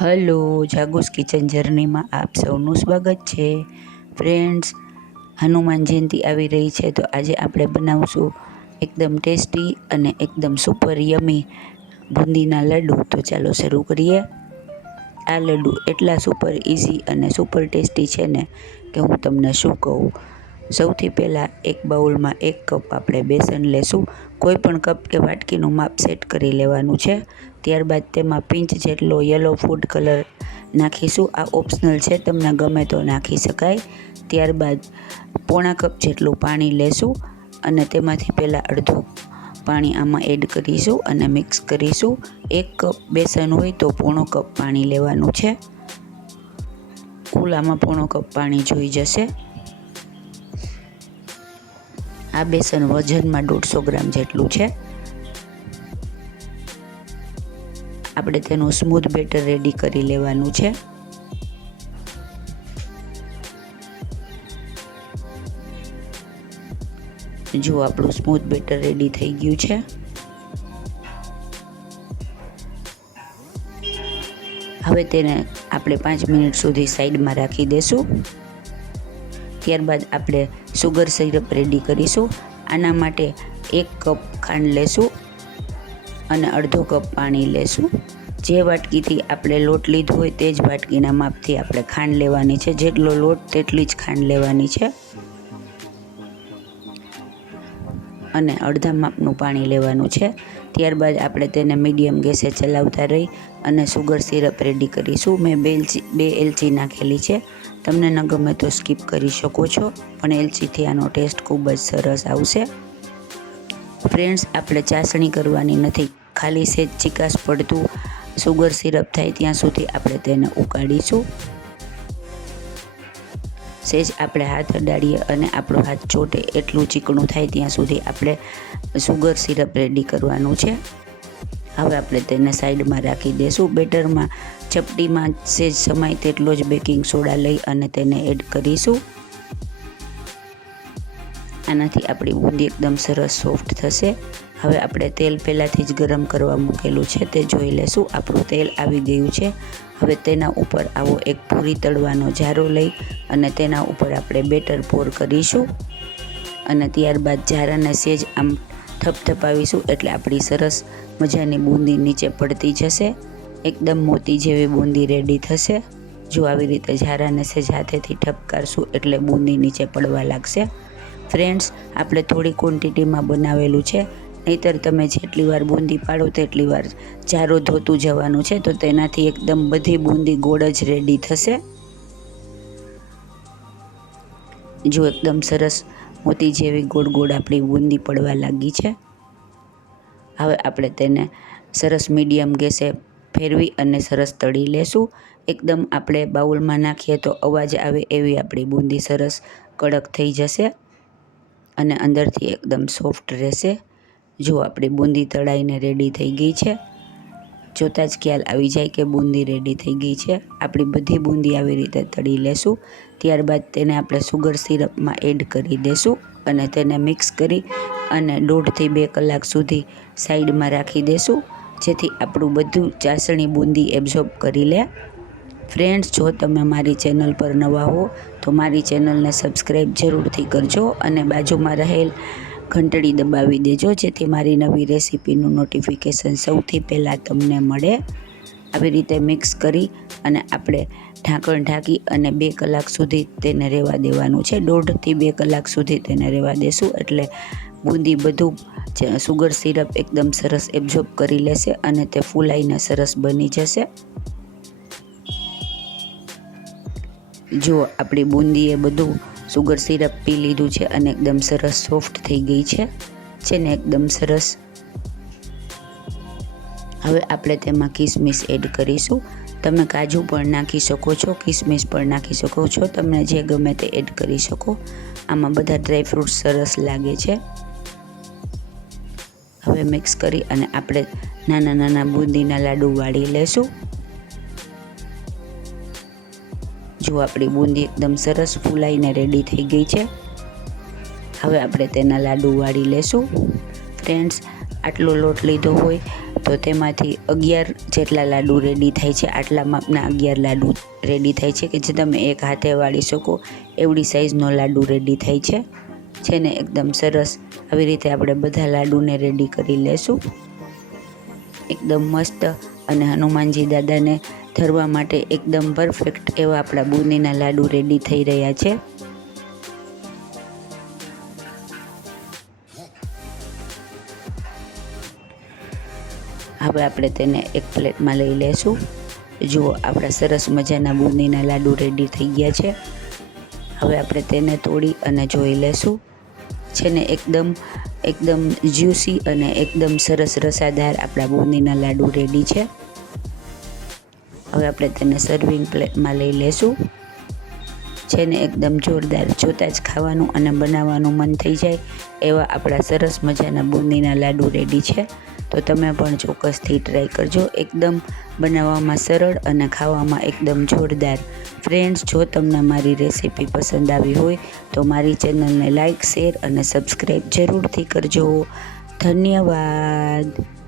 Hello, જાગુસ kitchen જર્નીમાં આપ સૌનું સ્વાગત છે. ફ્રેન્ડ્સ, હનુમાન જયંતિ આવી રહી છે, તો આજે આપણે બનાવશું એકદમ ટેસ્ટી અને એકદમ સુપર યમી બુંદીના લડ્ડુ. તો ચાલો શરૂ કરીએ. આ લડ્ડુ એટલા સુપર ઇઝી અને સુપર ટેસ્ટી છે ને કે હું તમને શું કહું. સૌથી પહેલાં એક બાઉલમાં 1 કપ આપણે બેસન લેશું. કોઈ પણ કપ કે વાટકીનું માપ સેટ કરી લેવાનું છે. ત્યારબાદ તેમાં પિંચ જેટલો યલો ફૂડ કલર નાખીશું. આ ઓપ્શનલ છે, તમને ગમે તો નાખી શકાય. ત્યારબાદ પોણા કપ જેટલું પાણી લેશું અને તેમાંથી પહેલાં અડધું પાણી આમાં એડ કરીશું અને મિક્સ કરીશું. 1 કપ બેસન હોય તો પોણો કપ પાણી લેવાનું છે. કુલ આમાં પોણો કપ પાણી જોઈ જશે. આ બેસન વજનમાં 150 ગ્રામ જેટલું છે. આપણે તેનું સ્મૂથ બેટર રેડી કરી લેવાનું છે. જો આપણું સ્મૂથ બેટર રેડી થઈ ગયું છે. હવે તેને આપણે 5 મિનિટ સુધી સાઈડમાં રાખી દેશું. ત્યારબાદ આપણે સુગર સિરપ રેડી કરીશું. આના માટે 1 કપ ખાંડ લેશું અને અડધો કપ પાણી લેશું. જે વાટકીથી આપણે લોટ લીધો હોય તે જ વાટકીના માપથી આપણે ખાંડ લેવાની છે. જેટલો લોટ તેટલી જ ખાંડ લેવાની છે અને અડધા માપનું પાણી લેવાનું છે. ત્યારબાદ આપણે તેને મીડિયમ ગેસે ચલાવતા રહી અને સુગર સિરપ રેડી કરીશું. મેં 2 એલચી નાખેલી છે. તમને ન ગમે તો સ્કીપ કરી શકો છો, પણ એલચીથી આનો ટેસ્ટ ખૂબ જ સરસ આવશે. ફ્રેન્ડ્સ, આપણે ચાસણી કરવાની નથી, ખાલી સેજ ચીકાશ પડતું સુગર સિરપ થાય ત્યાં સુધી આપણે તેને ઉકાળીશું. સેજ આપણે હાથ અડાડીએ અને આપણો હાથ ચોટે એટલું ચીકણું થાય ત્યાં સુધી આપણે સુગર સિરપ રેડી કરવાનું છે. હવે આપણે તેને સાઈડમાં રાખી દઈશું. બેટરમાં ચપટીમાં સેજ સમાય તેટલો જ બેકિંગ સોડા લઈ અને તેને એડ કરીશું. આનાથી આપણી બુંદી એકદમ સરસ સોફ્ટ થશે. હવે આપણે તેલ પહેલાંથી જ ગરમ કરવા મૂકેલું છે તે જોઈ લેશું. આપણું તેલ આવી ગયું છે. હવે તેના ઉપર આવો એક પૂરી તળવાનો જારો લઈ અને તેના ઉપર આપણે બેટર પોર કરીશું અને ત્યારબાદ જારાને સેજ આમ થપથપાવીશું એટલે આપણી સરસ મજાની બુંદી નીચે પડતી જશે. એકદમ મોતી જેવી બુંદી રેડી થશે. જો આવી રીતે જારાને સેજ હાથેથી ઠપકારશું એટલે બુંદી નીચે પડવા લાગશે. ફ્રેન્ડ્સ, આપણે થોડી ક્વોન્ટિટીમાં બનાવેલું છે, નહીંતર તમે જેટલી વાર બુંદી પાડો તેટલી વાર જારો ધોતું જવાનું છે, તો તેનાથી એકદમ બધી બુંદી ગોળ જ રેડી થશે. જો એકદમ સરસ મોતી જેવી ગોળ ગોળ આપણી બુંદી પડવા લાગી છે. હવે આપણે તેને સરસ મીડિયમ ગેસે ફેરવી અને સરસ તળી લેશું. એકદમ આપણે બાઉલમાં નાખીએ તો અવાજ આવે એવી આપણી બુંદી સરસ કડક થઈ જશે અને અંદરથી એકદમ સોફ્ટ રહેશે. જો આપણી બુંદી તળાઈને રેડી થઈ ગઈ છે. જોતાં જ ખ્યાલ આવી જાય કે બુંદી રેડી થઈ ગઈ છે. આપણી બધી બુંદી આવી રીતે તળી લેશું. ત્યારબાદ તેને આપણે સુગર સિરપમાં એડ કરી દેશું અને તેને મિક્સ કરી અને 1.5 થી 2 કલાક સુધી સાઈડમાં રાખી દેશું, જેથી આપણું બધું ચાસણી બુંદી એબ્ઝોર્બ કરી લે. ફ્રેન્ડ્સ, જો તમે મારી ચેનલ પર નવા હો તો મારી ચેનલને સબસ્ક્રાઈબ જરૂરથી કરજો અને બાજુમાં રહેલ ઘંટડી દબાવી દેજો, જેથી મારી નવી રેસીપીનું નોટિફિકેશન સૌથી પહેલાં તમને મળે. આવી રીતે મિક્સ કરી અને આપણે ઢાંકણ ઢાંકી અને 2 કલાક સુધી તેને રહેવા દેવાનું છે. 1.5 થી 2 કલાક સુધી તેને રહેવા દેશું એટલે બુંદી બધું સુગર સિરપ એકદમ સરસ એબ્ઝોર્બ કરી લેશે અને તે ફૂલાઈને સરસ બની જશે. જો આપણી બુંદીએ બધું સુગર સિરપ પી લીધું છે અને એકદમ સરસ સોફ્ટ થઈ ગઈ છે ને એકદમ સરસ. હવે આપણે તેમાં કિસમિસ એડ કરીશું. તમે કાજુ પણ નાખી શકો છો, કિસમિસ પણ નાખી શકો છો, તમને જે ગમે તે એડ કરી શકો. આમાં બધા ડ્રાયફ્રૂટ્સ સરસ લાગે છે. હવે મિક્સ કરી અને આપણે નાના નાના બુંદીના લાડુ વાળી લેશું. જો આપણી બુંદી એકદમ સરસ ફૂલાઈને રેડી થઈ ગઈ છે. હવે આપણે તેના લાડુ વાળી લેશું. ફ્રેન્ડ્સ, આટલો લોટ લીધો હોય તો તો તેમાંથી 11 જેટલા લાડુ રેડી થાય છે. આટલા માપના 11 લાડુ રેડી થાય છે કે જે તમે એક હાથે વાળી શકો એવડી સાઇઝનો લાડુ રેડી થાય છે ને એકદમ સરસ. આવી રીતે આપણે બધા લાડુને રેડી કરી લેશું. એકદમ મસ્ત અને હનુમાનજી દાદાને ધરવા માટે એકદમ પરફેક્ટ એવા આપણા બુંદીના લાડુ રેડી થઈ રહ્યા છે. હવે આપણે તેને એક પ્લેટમાં લઈ લેશું. જુઓ, આપણા સરસ મજાના બુંદીના લાડુ રેડી થઈ ગયા છે. હવે આપણે તેને તોડી અને જોઈ લેશું. છે ને એકદમ જ્યુસી અને એકદમ સરસ રસાદાર આપણા બુંદીના લાડુ રેડી છે. હવે આપણે તેને સર્વિંગ પ્લેટમાં લઈ લેશું. છે ને એકદમ જોરદાર, જોતાં જ ખાવાનું અને બનાવવાનું મન થઈ જાય એવા આપણા સરસ મજાના બુંદીના લાડુ રેડી છે. તો તમે પણ ચોક્કસથી ટ્રાય કરજો. એકદમ બનાવવામાં સરળ અને ખાવામાં એકદમ જોરદાર. ફ્રેન્ડ્સ, જો તમને મારી રેસીપી પસંદ આવી હોય તો મારી ચેનલને લાઇક, શેર અને સબસ્ક્રાઈબ જરૂરથી કરજો. ધન્યવાદ.